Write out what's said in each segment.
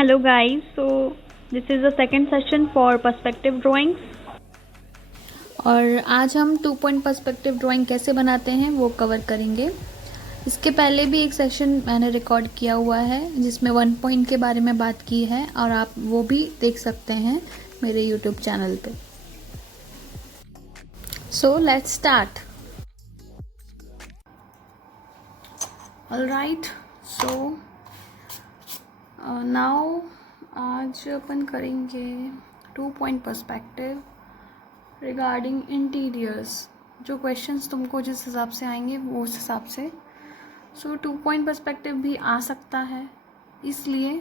Hello guys, so this is the second session for perspective drawings. और आज हम 2 point perspective drawing कैसे बनाते हैं वो कवर करेंगे। इसके पहले भी एक सेशन मैंने रिकॉर्ड किया हुआ है जिसमें 1 पॉइंट के बारे में बात की है और आप वो भी देख सकते हैं मेरे यूट्यूब चैनल पे। So let's start. Alright, so now आज अपन करेंगे 2 पॉइंट पर्सपेक्टिव रिगार्डिंग इंटीरियर्स। जो क्वेश्चंस तुमको जिस हिसाब से आएंगे वो उस हिसाब से। सो 2 पॉइंट पर्सपेक्टिव भी आ सकता है, इसलिए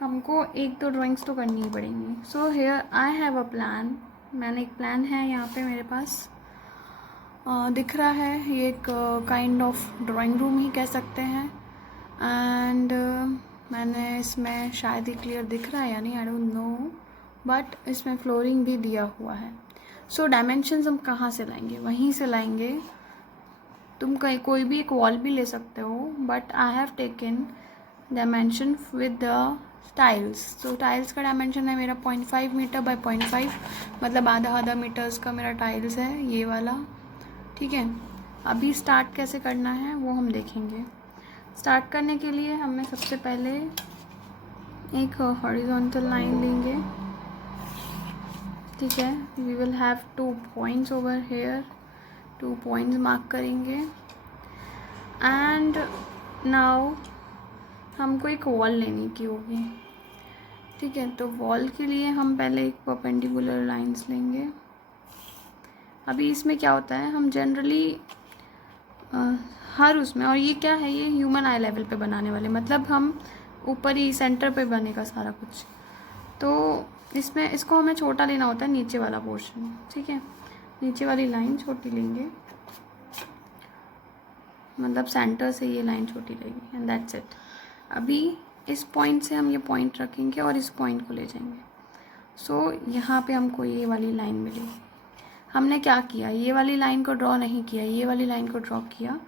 हमको 1-2 ड्राइंग्स तो करनी ही पड़ेंगी। So here I have a plan. मैंने एक प्लान है यहाँ पे मेरे पास दिख रहा है। ये एक काइंड ऑफ ड्राइंग रूम ही कह सकते हैं। एंड मैंने इसमें शायद ही क्लियर दिख रहा है या नहीं, आई डोंट नो, बट इसमें फ्लोरिंग भी दिया हुआ है। सो डायमेंशंस हम कहाँ से लाएंगे? वहीं से लाएंगे। तुम कहीं कोई भी एक वॉल भी ले सकते हो, but I have taken dimension with the tiles. तो टाइल्स का डायमेंशन है मेरा 0.5 मीटर बाय 0.5, मतलब आधा मीटर्स का मेरा टाइल्स है ये वाला। ठीक है, अभी स्टार्ट कैसे करना है वो हम देखेंगे। स्टार्ट करने के लिए हमें सबसे पहले एक हॉरिजॉन्टल लाइन लेंगे। ठीक है, we will have 2 points over here. 2 points mark करेंगे। एंड नाउ हमको एक वॉल लेने की होगी। ठीक है, तो वॉल के लिए हम पहले एक परपेंडिकुलर लाइंस लेंगे। अभी इसमें क्या होता है, हम जनरली हर उसमें, और ये क्या है, ये ह्यूमन आई लेवल पे बनाने वाले, मतलब हम ऊपर ही सेंटर पे बनेगा सारा कुछ। तो इसमें इसको हमें छोटा लेना होता है, नीचे वाला पोर्शन। ठीक है, नीचे वाली लाइन छोटी लेंगे, मतलब सेंटर से ये लाइन छोटी लेगी एंड दैट्स इट। अभी इस पॉइंट से हम ये पॉइंट रखेंगे और इस पॉइंट को ले जाएंगे। सो यहाँ पे हमको ये वाली लाइन मिलेगी। हमने क्या किया, ये वाली लाइन को ड्रॉ नहीं किया, ये वाली लाइन को ड्रॉ किया।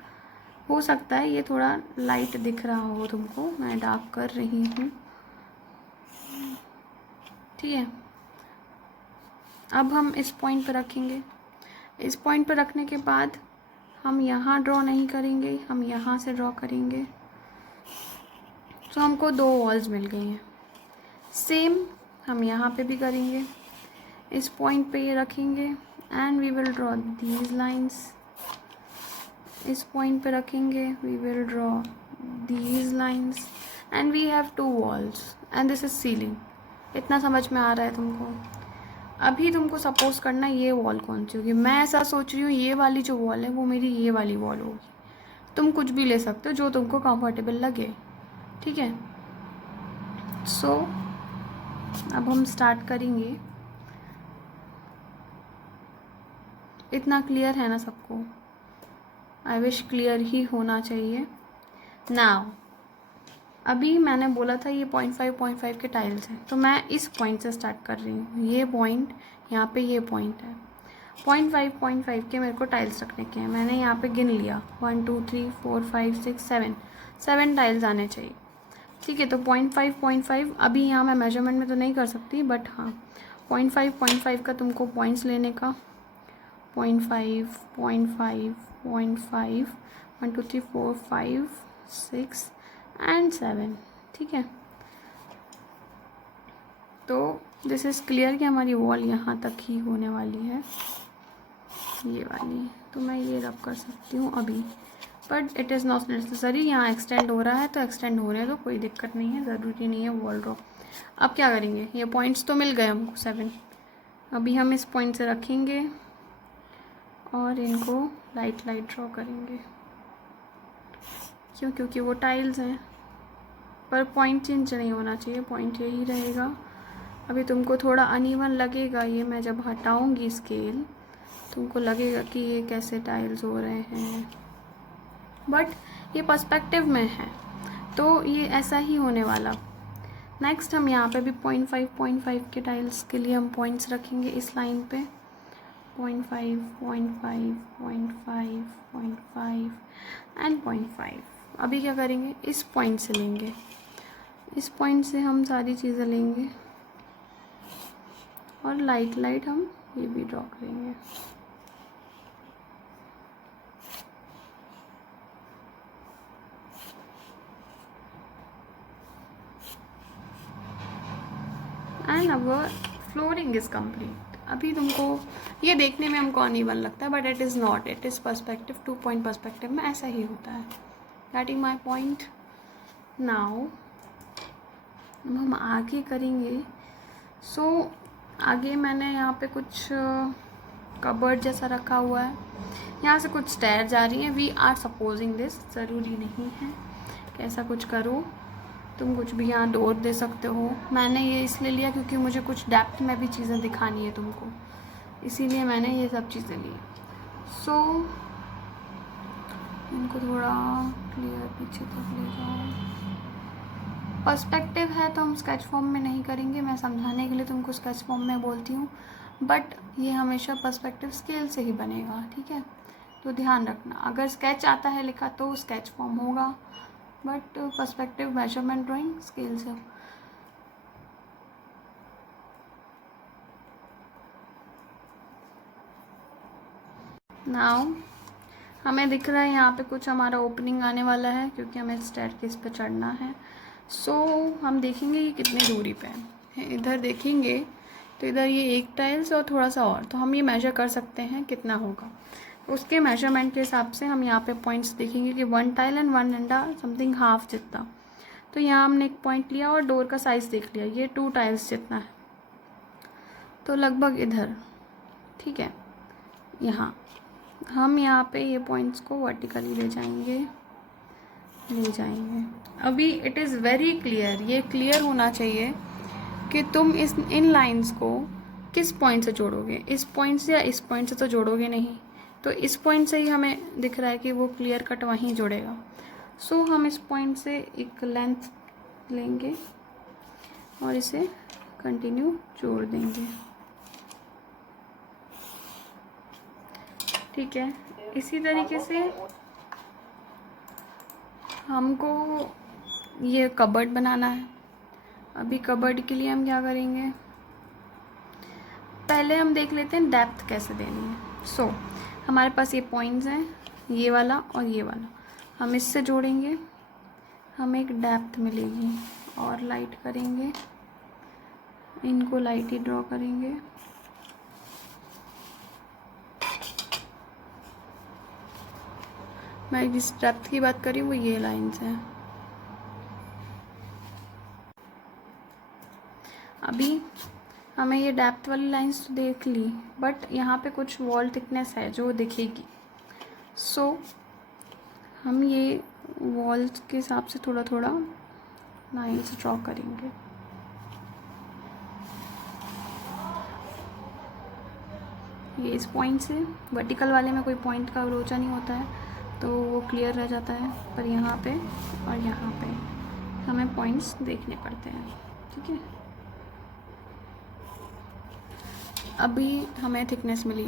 हो सकता है ये थोड़ा लाइट दिख रहा हो तुमको, मैं डार्क कर रही हूँ। ठीक है, अब हम इस पॉइंट पर रखेंगे। इस पॉइंट पर रखने के बाद हम यहाँ ड्रॉ नहीं करेंगे, हम यहाँ से ड्रॉ करेंगे। तो हमको 2 वॉल्स मिल गई हैं। सेम हम यहाँ पे भी करेंगे। इस पॉइंट पे ये रखेंगे and we will draw these lines. इस पॉइंट पे रखेंगे, we will draw these lines and we have 2 walls and this is ceiling. इतना समझ में आ रहा है तुमको? अभी तुमको सपोज करना ये वॉल कौन सी होगी। मैं ऐसा सोच रही हूँ ये वाली जो वॉल है वो मेरी ये वाली वॉल होगी। तुम कुछ भी ले सकते हो जो तुमको कंफर्टेबल लगे। ठीक है, सो अब हम स्टार्ट करेंगे। इतना क्लियर है ना सबको? आई विश क्लियर ही होना चाहिए। नाउ अभी मैंने बोला था ये 0.5 के टाइल्स हैं, तो मैं इस पॉइंट से स्टार्ट कर रही हूँ। ये पॉइंट, यहाँ पे ये पॉइंट है। 0.5 के मेरे को टाइल्स रखने के हैं। मैंने यहाँ पे गिन लिया 1 2 3 4 5 6 7 टाइल्स आने चाहिए। ठीक है, तो 0.5 अभी यहाँ मैं मेजरमेंट में तो नहीं कर सकती, बट हाँ 0.5 का तुमको पॉइंट्स लेने का। 0.5 0.5 0.5 1 2 3 4 5 6 एंड 7। ठीक है, तो दिस इज़ क्लियर कि हमारी वॉल यहाँ तक ही होने वाली है, ये वाली। तो मैं ये रब कर सकती हूँ अभी, but it is not necessary. यहाँ एक्सटेंड हो रहा है तो एक्सटेंड हो रहे हैं, तो कोई दिक्कत नहीं है, ज़रूरी नहीं है वॉल ड्रॉ। अब क्या करेंगे, ये पॉइंट्स तो मिल गए हमको 7। अभी हम इस पॉइंट से रखेंगे और इनको लाइट ड्रॉ करेंगे। क्यों? क्योंकि वो टाइल्स हैं, पर पॉइंट चेंज नहीं होना चाहिए, पॉइंट यही रहेगा। अभी तुमको थोड़ा अनइवन लगेगा, ये मैं जब हटाऊंगी स्केल तुमको लगेगा कि ये कैसे टाइल्स हो रहे हैं, बट ये पर्सपेक्टिव में है तो ये ऐसा ही होने वाला। नेक्स्ट हम यहाँ पे भी 0.5 के टाइल्स के लिए हम पॉइंट्स रखेंगे इस लाइन पे। 0.5 0.5 0.5 0.5 एंड 0.5। अभी क्या करेंगे, इस पॉइंट से लेंगे, इस पॉइंट से हम सारी चीज़ें लेंगे और लाइट लाइट हम ये भी ड्रॉ करेंगे। एंड अब फ्लोरिंग इज कंप्लीट। अभी तुमको ये देखने में हमको अनइवन लगता है, but it is not, it is perspective, 2 point perspective में ऐसा ही होता है। That is my point. Now हम आगे करेंगे। सो आगे मैंने यहाँ पे कुछ कबर्ड जैसा रखा हुआ है, यहाँ से कुछ स्टेयर जा रही हैं। वी आर सपोजिंग दिस, ज़रूरी नहीं है कि ऐसा कुछ करो। तुम कुछ भी यहाँ डोर दे सकते हो। मैंने ये इसलिए लिया क्योंकि मुझे कुछ डेप्थ में भी चीज़ें दिखानी है तुमको, इसीलिए मैंने ये सब चीज़ें ली। सो इनको थोड़ा क्लियर पीछे तक ले जाओ। पर्सपेक्टिव है तो हम स्केच फॉर्म में नहीं करेंगे, मैं समझाने के लिए तुमको स्केच फॉर्म में बोलती हूँ, बट ये हमेशा पर्सपेक्टिव स्केल से ही बनेगा, ठीक है। तो ध्यान रखना, अगर स्केच आता है लिखा तो स्केच फॉर्म होगा, but perspective measurement drawing scale से। नाउ हमें दिख रहा है यहाँ पे कुछ हमारा ओपनिंग आने वाला है, क्योंकि हमें स्टेयरकेस पे चढ़ना है। सो हम देखेंगे ये कितनी दूरी पे है। इधर देखेंगे तो इधर ये एक टाइल्स और थोड़ा सा और, तो हम ये मेजर कर सकते हैं कितना होगा। उसके मेजरमेंट के हिसाब से हम यहाँ पे पॉइंट्स देखेंगे कि 1 टाइल एंड 1 अंडा समथिंग हाफ जितना। तो यहाँ हमने एक पॉइंट लिया और डोर का साइज़ देख लिया, ये 2 टाइल्स जितना है, तो लगभग इधर, ठीक है। यहाँ हम यहाँ पे ये पॉइंट्स को वर्टिकली ले जाएंगे। अभी इट इज़ वेरी क्लियर, ये क्लियर होना चाहिए कि तुम इन लाइंस को किस पॉइंट से जोड़ोगे। इस पॉइंट से या इस पॉइंट से तो जोड़ोगे नहीं, तो इस पॉइंट से ही हमें दिख रहा है कि वो क्लियर कट वहीं जोड़ेगा। सो हम इस पॉइंट से एक लेंथ लेंगे और इसे कंटिन्यू जोड़ देंगे, ठीक है। इसी तरीके से हमको ये कबर्ड बनाना है। अभी कबर्ड के लिए हम क्या करेंगे, पहले हम देख लेते हैं डेप्थ कैसे देनी है। सो हमारे पास ये पॉइंट्स हैं, ये वाला और ये वाला, हम इससे जोड़ेंगे, हम एक डेप्थ मिलेगी और लाइट करेंगे, इनको लाइट ही ड्रॉ करेंगे। मैं जिस डेप्थ की बात करी वो ये लाइंस हैं। अभी हमें ये डेप्थ वाली लाइंस तो देख ली, बट यहाँ पे कुछ वॉल थिकनेस है जो दिखेगी। सो हम ये वॉल्स के हिसाब से थोड़ा थोड़ा लाइंस ड्रॉ करेंगे। ये इस पॉइंट से, वर्टिकल वाले में कोई पॉइंट का रोचा नहीं होता है तो वो क्लियर रह जाता है, पर यहाँ पे और यहाँ पे हमें पॉइंट्स देखने पड़ते हैं, ठीक है। अभी हमें थिकनेस मिली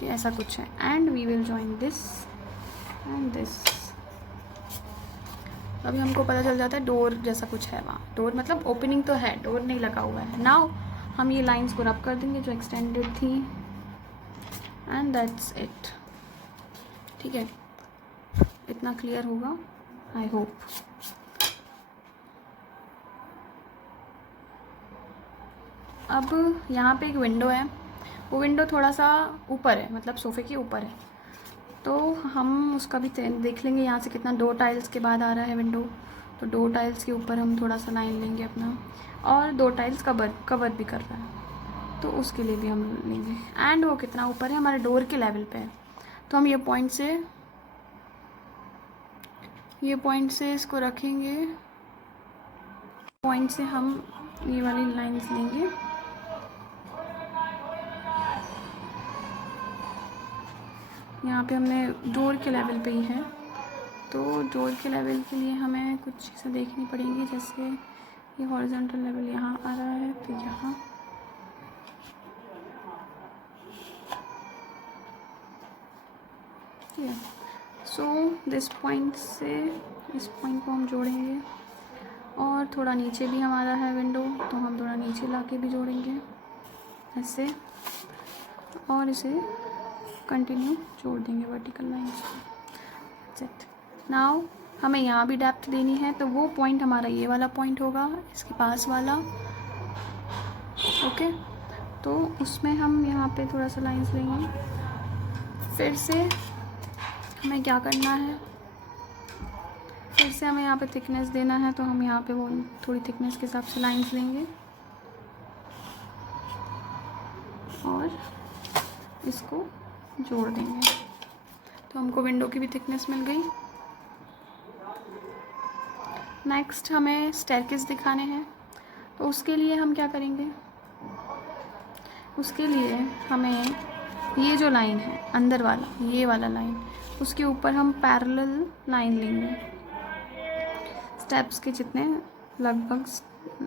कि ऐसा कुछ है, and we will join this and this. अभी हमको पता चल जाता है डोर जैसा कुछ है वहाँ, डोर मतलब ओपनिंग तो है, डोर नहीं लगा हुआ है। नाउ हम ये लाइंस को रब कर देंगे जो एक्सटेंडेड थी, एंड दैट्स इट, ठीक है। इतना क्लियर होगा आई होप। अब यहाँ पे एक विंडो है, वो विंडो थोड़ा सा ऊपर है, मतलब सोफ़े के ऊपर है, तो हम उसका भी देख लेंगे यहाँ से कितना 2 टाइल्स के बाद आ रहा है विंडो। तो 2 टाइल्स के ऊपर हम थोड़ा सा लाइन लेंगे अपना, और 2 टाइल्स कवर भी कर रहा है, तो उसके लिए भी हम लेंगे। एंड वो कितना ऊपर है, हमारे डोर के लेवल पे है, तो हम ये पॉइंट से इसको रखेंगे। पॉइंट से हम ये वाली लाइंस लेंगे, यहाँ पे हमने डोर के लेवल पे ही है, तो डोर के लेवल के लिए हमें कुछ चीज़ें देखनी पड़ेंगी, जैसे ये हॉरिजॉन्टल लेवल यहाँ आ रहा है, फिर यहाँ, ठीक है। सो दिस पॉइंट से इस पॉइंट को हम जोड़ेंगे और थोड़ा नीचे भी हमारा है विंडो, तो हम थोड़ा नीचे लाके भी जोड़ेंगे ऐसे, और इसे कंटिन्यू जोड़ देंगे वर्टिकल लाइंस को। सेट। नाउ हमें यहाँ भी डेप्थ देनी है, तो वो पॉइंट हमारा ये वाला पॉइंट होगा, इसके पास वाला। ओके, तो उसमें हम यहाँ पे थोड़ा सा लाइंस लेंगे। फिर से हमें क्या करना है, फिर से हमें यहाँ पे थिकनेस देना है, तो हम यहाँ पे वो थोड़ी थिकनेस के हिसाब से लाइंस लेंगे और इसको जोड़ देंगे, तो हमको विंडो की भी थिकनेस मिल गई। नेक्स्ट हमें स्टेयरकेस दिखाने हैं, तो उसके लिए हम क्या करेंगे, उसके लिए हमें ये जो लाइन है अंदर वाला, ये वाला लाइन, उसके ऊपर हम पैरेलल लाइन लेंगे स्टेप्स के जितने लगभग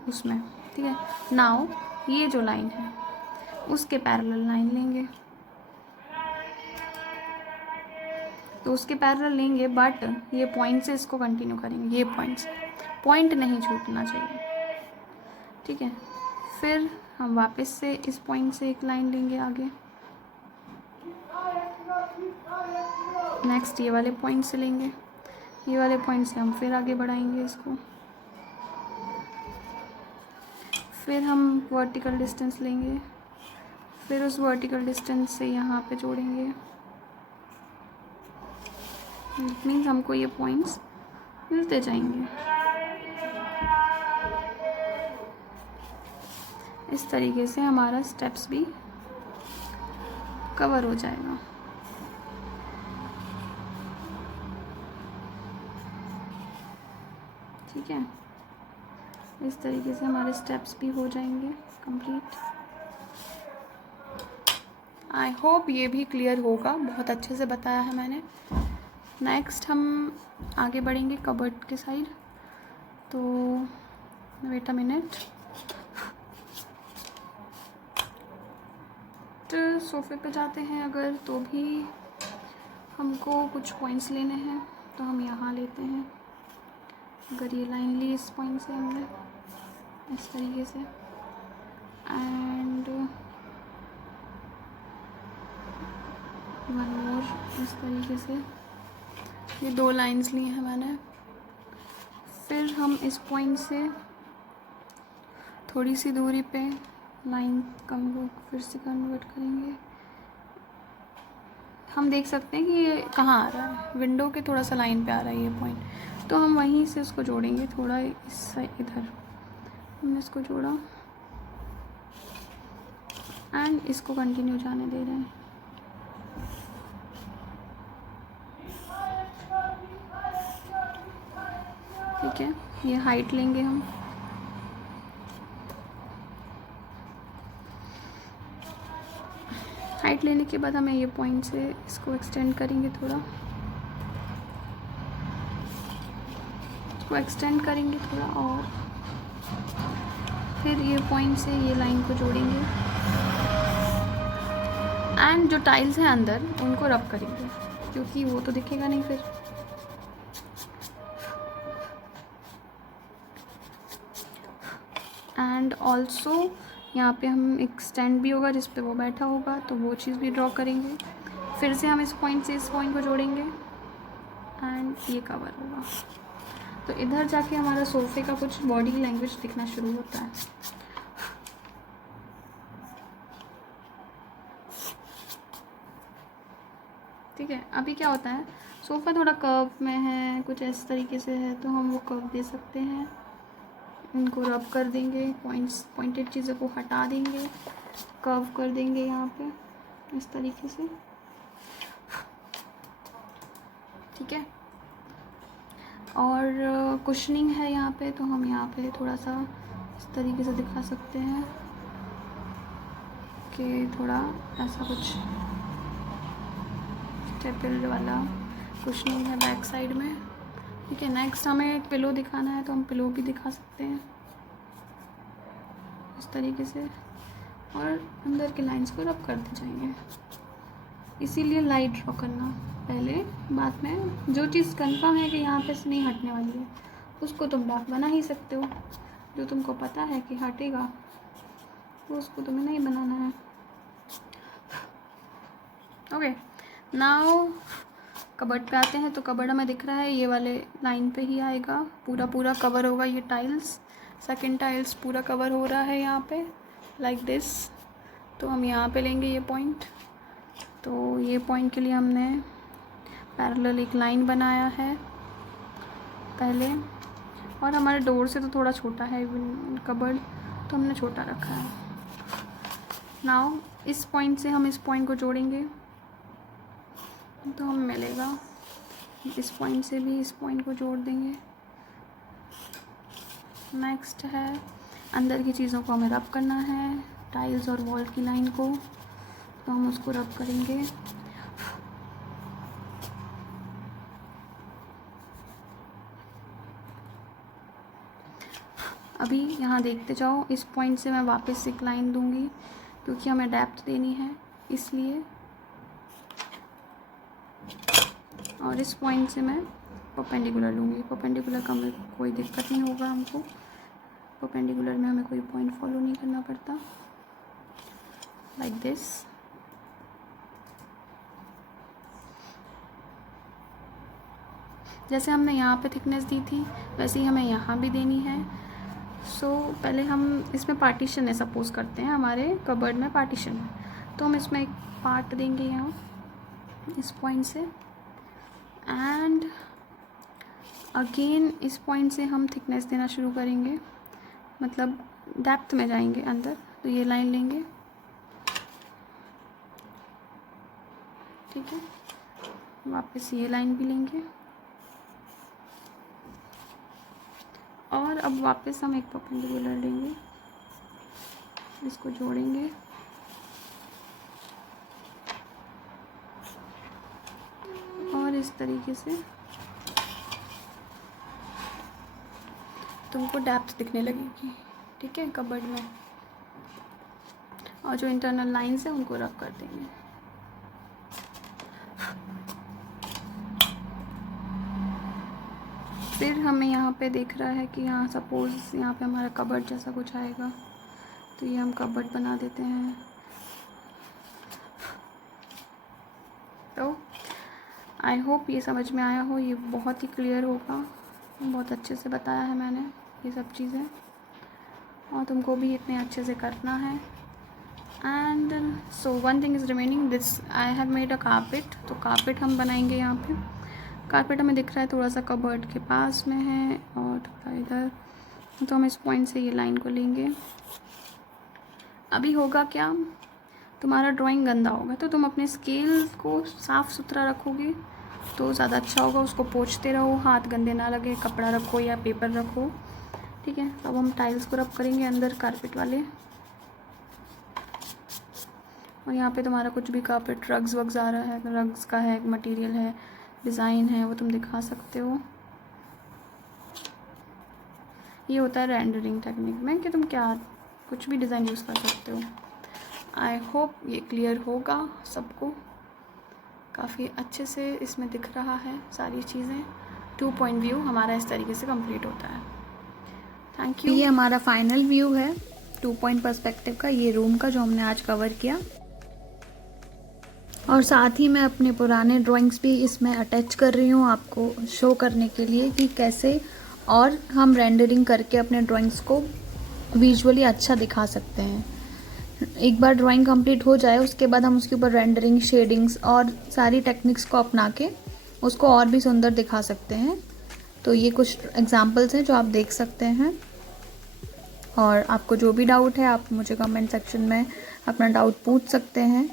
उसमें, ठीक है। नाउ ये जो लाइन है उसके पैरेलल लाइन लेंगे, तो उसके पैरेलल लेंगे, बट ये पॉइंट से इसको कंटिन्यू करेंगे, ये पॉइंट नहीं छूटना चाहिए, ठीक है। फिर हम वापस से इस पॉइंट से एक लाइन लेंगे आगे, नेक्स्ट ये वाले पॉइंट से लेंगे, ये वाले पॉइंट से हम फिर आगे बढ़ाएंगे इसको, फिर हम वर्टिकल डिस्टेंस लेंगे, फिर उस वर्टिकल डिस्टेंस से यहाँ पे जोड़ेंगे। इट मीन्स हमको ये पॉइंट्स मिलते जाएंगे। इस तरीके से हमारा स्टेप्स भी कवर हो जाएगा। ठीक है, इस तरीके से हमारे स्टेप्स भी हो जाएंगे कंप्लीट। आई होप ये भी क्लियर होगा, बहुत अच्छे से बताया है मैंने। नेक्स्ट हम आगे बढ़ेंगे कबर्ड के साइड, तो वेट अ मिनट। तो सोफ़े पे जाते हैं अगर, तो भी हमको कुछ पॉइंट्स लेने हैं, तो हम यहाँ लेते हैं। अगर ये लाइन ली इस पॉइंट से हमने इस तरीके से, एंड वन मोर इस तरीके से, ये 2 लाइंस ली हैं मैंने। फिर हम इस पॉइंट से थोड़ी सी दूरी पे लाइन फिर से कन्वर्ट करेंगे। हम देख सकते हैं कि ये कहाँ आ रहा है, विंडो के थोड़ा सा लाइन पे आ रहा है ये पॉइंट, तो हम वहीं से उसको जोड़ेंगे। थोड़ा इस इधर हमने इसको जोड़ा एंड इसको कंटिन्यू जाने दे रहे हैं। ठीक है, ये हाइट लेंगे हम, हाइट लेने के बाद हमें ये पॉइंट से इसको एक्सटेंड करेंगे, थोड़ा इसको एक्सटेंड करेंगे थोड़ा, और फिर ये पॉइंट से ये लाइन को जोड़ेंगे एंड जो टाइल्स हैं अंदर उनको रब करेंगे, क्योंकि वो तो दिखेगा नहीं फिर। एंड ऑल्सो यहाँ पे हम एक स्टैंड भी होगा जिस पे वो बैठा होगा, तो वो चीज़ भी ड्रॉ करेंगे। फिर से हम इस पॉइंट से इस पॉइंट को जोड़ेंगे एंड ये कवर होगा। तो इधर जाके हमारा सोफे का कुछ बॉडी लैंग्वेज दिखना शुरू होता है। ठीक है, अभी क्या होता है, सोफ़ा थोड़ा कर्व में है, कुछ इस तरीके से है, तो हम वो कर्व दे सकते हैं। इनको रब कर देंगे, पॉइंटेड चीज़ों को हटा देंगे, कर्व कर देंगे यहाँ पे इस तरीके से। ठीक है, और कुशनिंग है यहाँ पे, तो हम यहाँ पे थोड़ा सा इस तरीके से दिखा सकते हैं कि थोड़ा ऐसा कुछ स्टेपल वाला कुशनिंग है बैक साइड में। ठीक है, नेक्स्ट हमें एक पिलो दिखाना है, तो हम पिलो भी दिखा सकते हैं इस तरीके से, और अंदर के लाइंस को रब करते जाएंगे। इसीलिए लाइट ड्रॉ करना पहले, बाद में जो चीज़ कंफर्म है कि यहाँ पे से नहीं हटने वाली है उसको तुम डार्क बना ही सकते हो। जो तुमको पता है कि हटेगा वो उसको तुम्हें नहीं बनाना है। ओके, नाउ कबर्ड पे आते हैं। तो कबर्ड हमें दिख रहा है ये वाले लाइन पे ही आएगा, पूरा पूरा कवर होगा ये टाइल्स। सेकंड टाइल्स पूरा कवर हो रहा है यहाँ पे लाइक दिस। तो हम यहाँ पे लेंगे ये पॉइंट। तो ये पॉइंट के लिए हमने पैरेलल एक लाइन बनाया है पहले, और हमारे डोर से तो थोड़ा छोटा है कबर्ड, तो हमने छोटा रखा है। नाउ इस पॉइंट से हम इस पॉइंट को जोड़ेंगे तो हमें मिलेगा, इस पॉइंट से भी इस पॉइंट को जोड़ देंगे। नेक्स्ट है अंदर की चीज़ों को हमें रब करना है, टाइल्स और वॉल की लाइन को, तो हम उसको रब करेंगे। अभी यहाँ देखते जाओ, इस पॉइंट से मैं वापस एक लाइन दूंगी क्योंकि हमें डेप्थ देनी है इसलिए, और इस पॉइंट से मैं परपेंडिकुलर लूँगी। परपेंडिकुलर का में कोई दिक्कत नहीं होगा हमको, परपेंडिकुलर में हमें कोई पॉइंट फॉलो नहीं करना पड़ता, लाइक दिस। जैसे हमने यहाँ पे थिकनेस दी थी वैसे ही हमें यहाँ भी देनी है। सो पहले हम इसमें पार्टीशन है, सपोज करते हैं हमारे कबर्ड में पार्टीशन है, तो हम इसमें एक पार्ट देंगे यहाँ इस पॉइंट से, एंड अगेन इस पॉइंट से हम थिकनेस देना शुरू करेंगे, मतलब डेप्थ में जाएंगे अंदर। तो ये लाइन लेंगे, ठीक है, वापस ये लाइन भी लेंगे, और अब वापस हम एक परपेंडिकुलर लेंगे, इसको जोड़ेंगे, और इस तरीके से तुमको डेप्थ दिखने लगेगी, ठीक है, कबर्ड में। और जो इंटरनल लाइंस है उनको रब कर देंगे। फिर हमें यहाँ पे दिख रहा है कि यहाँ सपोज़ यहाँ पे हमारा कबर्ड जैसा कुछ आएगा, तो ये हम कबर्ड बना देते हैं। तो आई होप ये समझ में आया हो, ये बहुत ही क्लियर होगा, बहुत अच्छे से बताया है मैंने ये सब चीज़ें, और तुमको भी इतने अच्छे से करना है। And so one thing is remaining, this I have made a carpet. तो कारपेट हम बनाएंगे यहाँ पे। कारपेट हमें दिख रहा है थोड़ा सा कबर्ड के पास में है और थोड़ा इधर, तो हम इस पॉइंट से ये लाइन को लेंगे। अभी होगा क्या, तुम्हारा ड्राइंग गंदा होगा तो तुम अपने स्केल को साफ़ सुथरा रखोगे तो ज़्यादा अच्छा होगा। उसको पोंछते रहो, हाथ गंदे ना लगे, कपड़ा रखो या पेपर रखो, ठीक है। तो अब हम टाइल्स को रब करेंगे अंदर कारपेट वाले, और यहाँ पे तुम्हारा कुछ भी कारपेट रग्स वग्स आ रहा है, रग्स का है, मटेरियल है, डिज़ाइन है, वो तुम दिखा सकते हो। ये होता है रेंडरिंग टेक्निक में कि तुम क्या कुछ भी डिज़ाइन यूज़ कर सकते हो। आई होप ये क्लियर होगा सबको, काफ़ी अच्छे से इसमें दिख रहा है सारी चीज़ें। 2 पॉइंट व्यू हमारा इस तरीके से कंप्लीट होता है। Thank you. ये हमारा फाइनल व्यू है 2 पॉइंट पर्सपेक्टिव का, ये रूम का जो हमने आज कवर किया, और साथ ही मैं अपने पुराने ड्राइंग्स भी इसमें अटैच कर रही हूँ आपको शो करने के लिए कि कैसे और हम रेंडरिंग करके अपने ड्राइंग्स को विजुअली अच्छा दिखा सकते हैं। एक बार ड्राइंग कंप्लीट हो जाए उसके बाद हम उसके ऊपर रेंडरिंग, शेडिंग्स और सारी टेक्निक्स को अपना के उसको और भी सुंदर दिखा सकते हैं। तो ये कुछ एग्जांपल्स हैं जो आप देख सकते हैं, और आपको जो भी डाउट है आप मुझे कमेंट सेक्शन में अपना डाउट पूछ सकते हैं।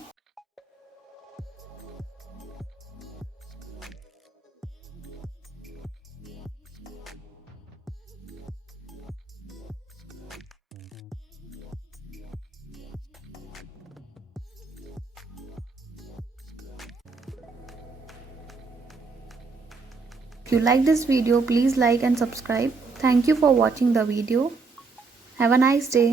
If you like this video, please like and subscribe. Thank you for watching the video. Have a nice day.